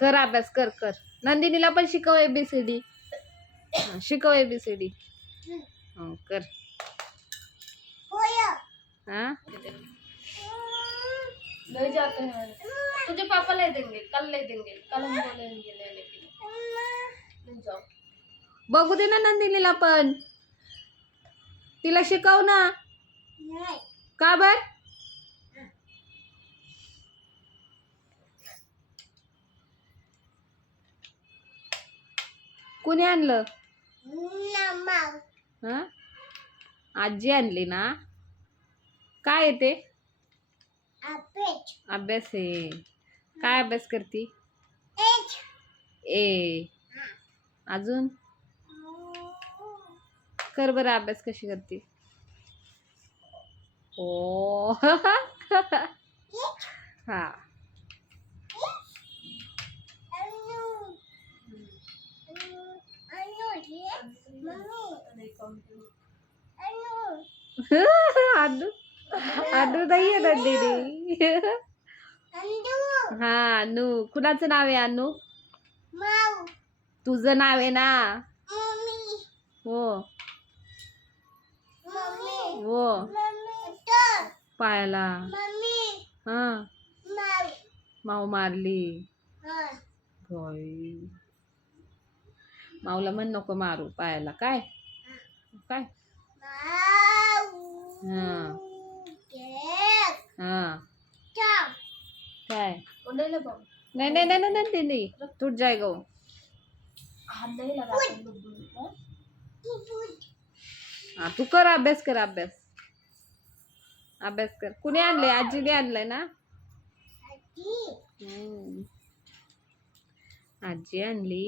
कर अभ्यास कर कर. नंदिनीला पण शिकव एबीसीडी शिकव एबीसीडी कर. हा? ले जाते हैं तुझे पापा ले देंगे कल ले देंगे कल हम बोलेंगे लेने के. लिए जाओ बघू दे ना नंदिनीला पण. तिला शिकव ना. का बर? कुणी आणलं? हा? आजी आणली ना? काय येते अभ्यास. आहे. काय अभ्यास करती? ए. अजून? कर बरं अभ्यास कशी करते? ओ. हा. अनु अनु नाही आहे नंदिनी हा अनु. कुणाचं नाव आहे अनु? तुझं नाव आहे ना? हो. हो. पायाला. हा. माऊ. मारली. माऊला म्हण नको मारू पायाला. काय? काय? हा. हा. काय? नाही नाही नाही नाही ते नाही. तुट जाय गो. हा तू कर अभ्यास कर अभ्यास. अभ्यास कर. कुणी आणलंय? आजीने आणलंय ना. आजी आणली.